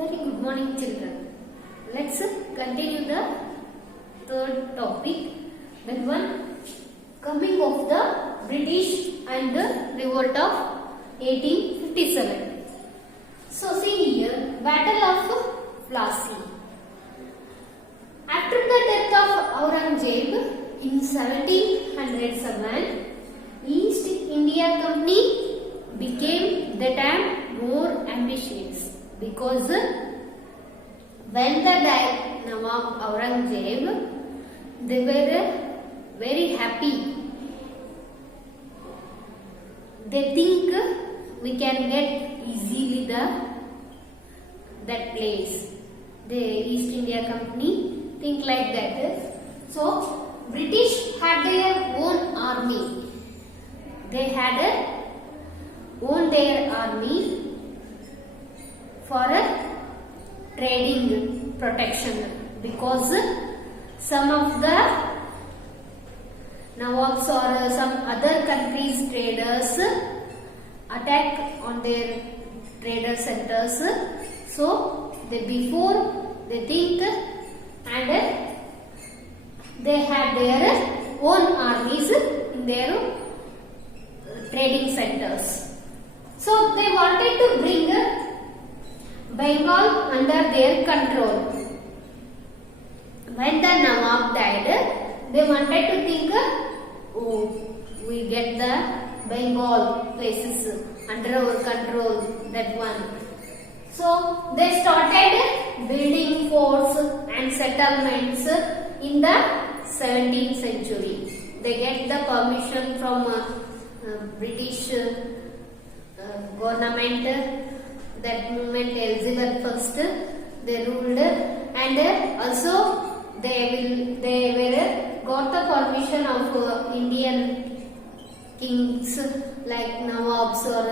Very good morning, children. Let's continue the third topic. That one, coming of the British and the revolt of 1857. So see here, Battle of Plassey. After the death of Aurangzeb in 1707, East India Company became that time more ambitious, because when the died Nawab Aurangzeb, they were very happy. They think we can get easily that place. The East India Company think like that. So British had their own army. They had owned their army for trading protection, because some of the Nawabs or some other countries' traders attack on their trader centers. So before they think, and they had their own armies in their trading centers. So they wanted to bring Bengal under their control. When the Nawab died, they wanted to think, oh, we get the Bengal places under our control, that one. So they started building forts and settlements in the 17th century. They get the permission from British government. That moment Elizabeth I, they ruled, and also they were got the permission of Indian kings like Nawabs or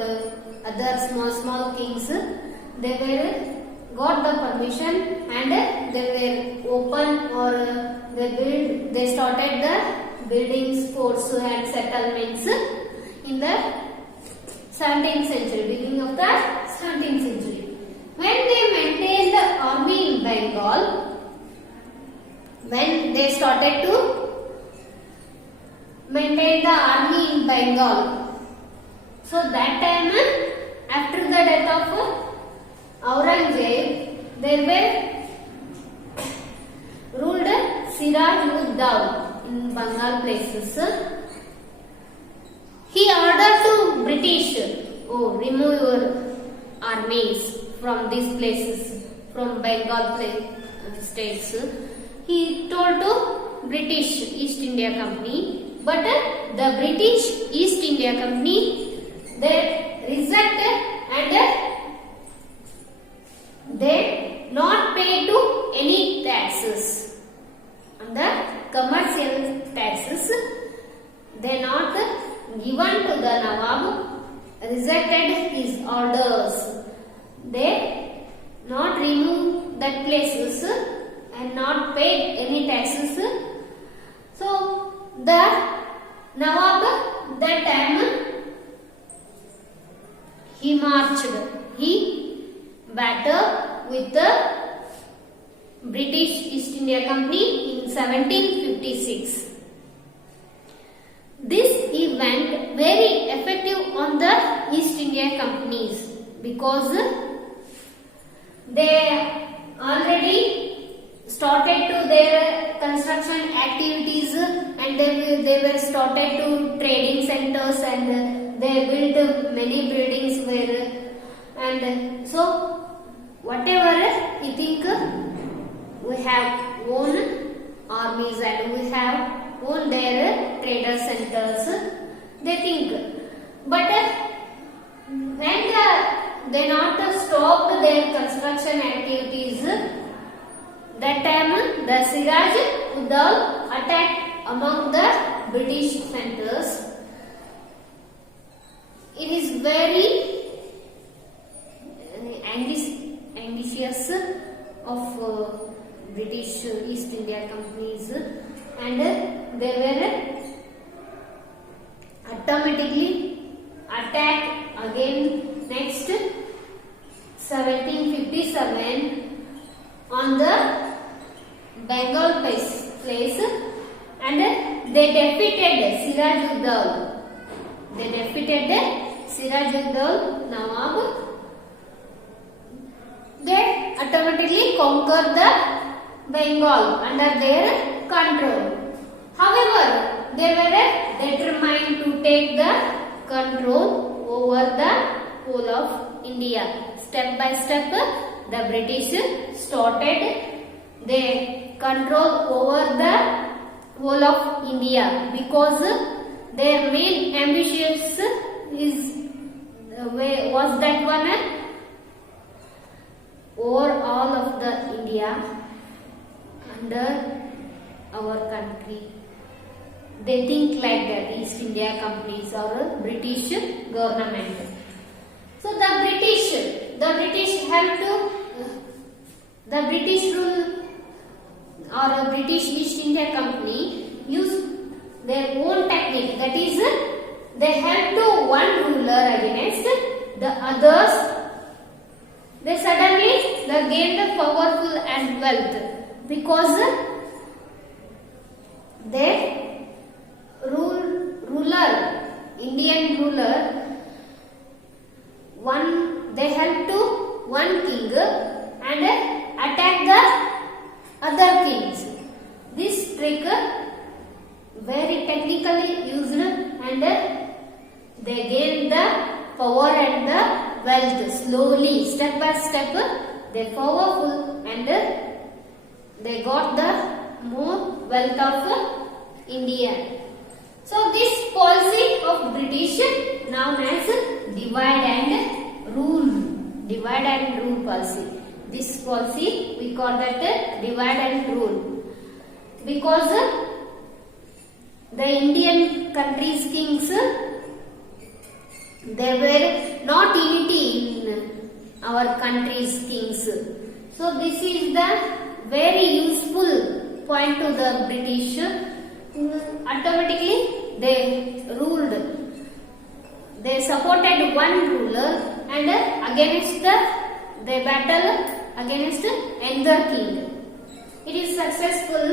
other small kings. They were got the permission, and they were open, or they started the buildings, forts and settlements in the 17th century, beginning of the 17th century. When they maintained the army in Bengal, when they started to maintain the army in Bengal, so that time, after the death of Aurangzeb, there were ruled Siraj-ud-Dawla in Bengal places. He ordered to British, remove your armies from these places, from Bengal states. He told to British East India Company, but the British East India Company, they rejected, and they not pay to any taxes. And the commercial taxes, they not given to the Nawab, rejected his orders. They not remove that places and not pay any taxes. So the Nawab that time, he marched, he battled with the British East India Company in 1756. This event very effective on the East India Companies, because they already started to their construction activities, and they were started to trading centers, and they built many buildings where, and so whatever you think, we have own armies and we have own their trader centers, they think. But when they not stopped their construction activities, that time the Siraj-ud-Dawla attacked among the British centers. It is very ambitious of British East India Companies, and they were automatically attacked again next 1757. 17 on the Bengal place, and they defeated Siraj-ud-Dawla. They defeated Siraj-ud-Dawla Nawab. They automatically conquered the Bengal under their control. However, they were determined to take the control over the whole of India. Step by step, the British started their control over the whole of India because their main ambition was that one, over all of the India under our country. They think like that, East India companies or British government. So the British have to, the British rule or British East India Company use their own technique. That is, they have to one ruler against the others. They suddenly gain the powerful and wealth because their Indian ruler, they help to one king and attack the other kings. This trick very technically used, and they gain the power and the wealth slowly, step by step. They powerful and they got the more wealth of India. So this policy of British known as divide and rule policy. This policy we call that divide and rule because the Indian country's kings, they were not unity in our country's kings. So this is the very useful point to the British. Automatically they ruled. They supported one ruler and against they battle against another king. It is successful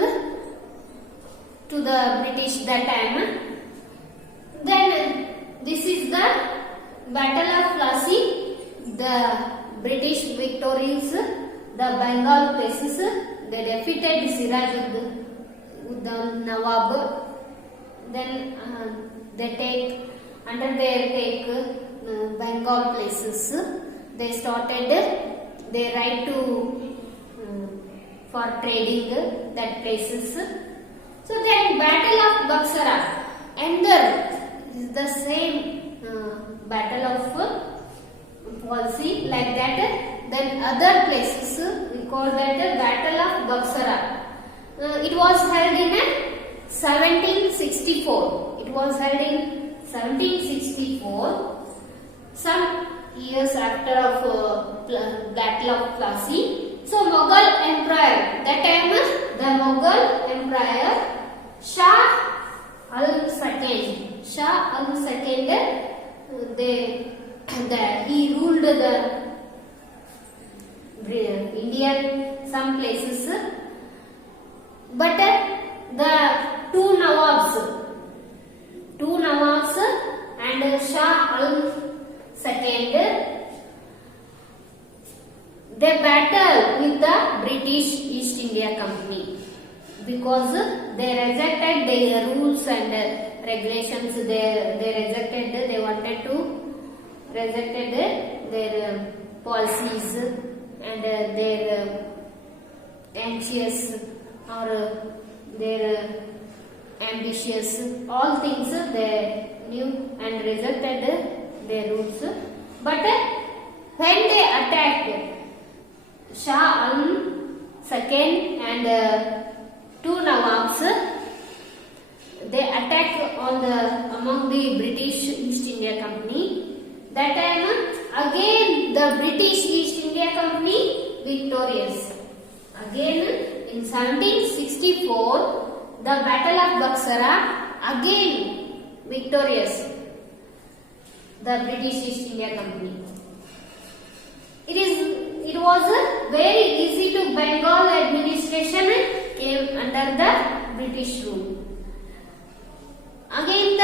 to the British that time. Then this is the Battle of Plassey. The British victories the Bengal places. They defeated Siraj-ud-Dawla Nawab. Then they take under their take Bengal places. They started their right to for trading that places. So then Battle of Buxara, another is the same battle of policy like that. Then other places we call that Battle of Buxara. It was held in 1764. It was held in 1764. Some years after of Battle of Plassey. So Mughal Empire. That time the Mughal Empire Shah Al Second, he ruled the Indian some places, but the two Nawabs and Shah Al Second, they battled with the British East India Company because they rejected their rules and regulations. They rejected. They wanted to rejected their policies and their anxious or their ambitious, all things they knew and rejected their rules. But when they attacked Shah Al Second and two Nawabs, they attacked among the British East India Company. That time again the British East India Company victorious. Again in 1764 the Battle of Buxara, again victorious the British East India Company. It was under the British rule. Again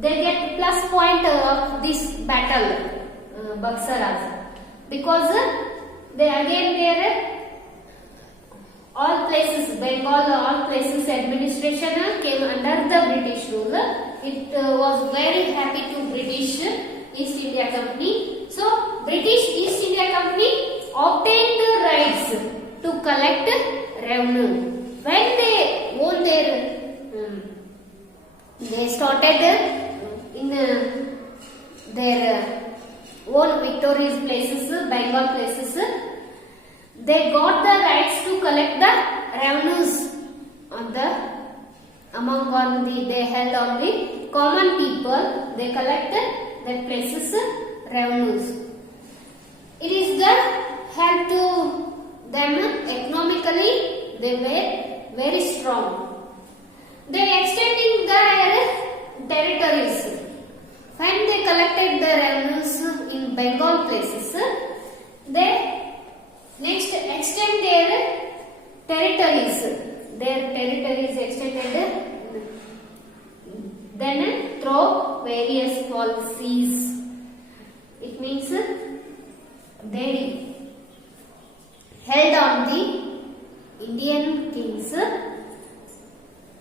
they get plus point of this battle, Baksaras, because they again their all places, Bengal, all places administration came under the British rule. It was very happy to British East India Company. So British East India Company obtained the rights to collect revenue. When they won their, they started in their own victorious places, Bengal places. They got the rights to collect the revenues on the they held on the common people. They collected that places revenues. It is the help to them economically. They were very strong. They extending their territories. When they collected the revenues in Bengal places, they next extend their territories. Their territories extended, then through various policies. It means they held on the Indian kings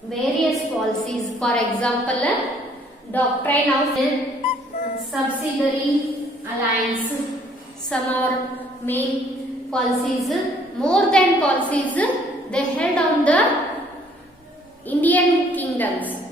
various policies. For example, doctrine of subsidiary alliance. Some are main policies. More than policies, they held on the Indian kingdoms.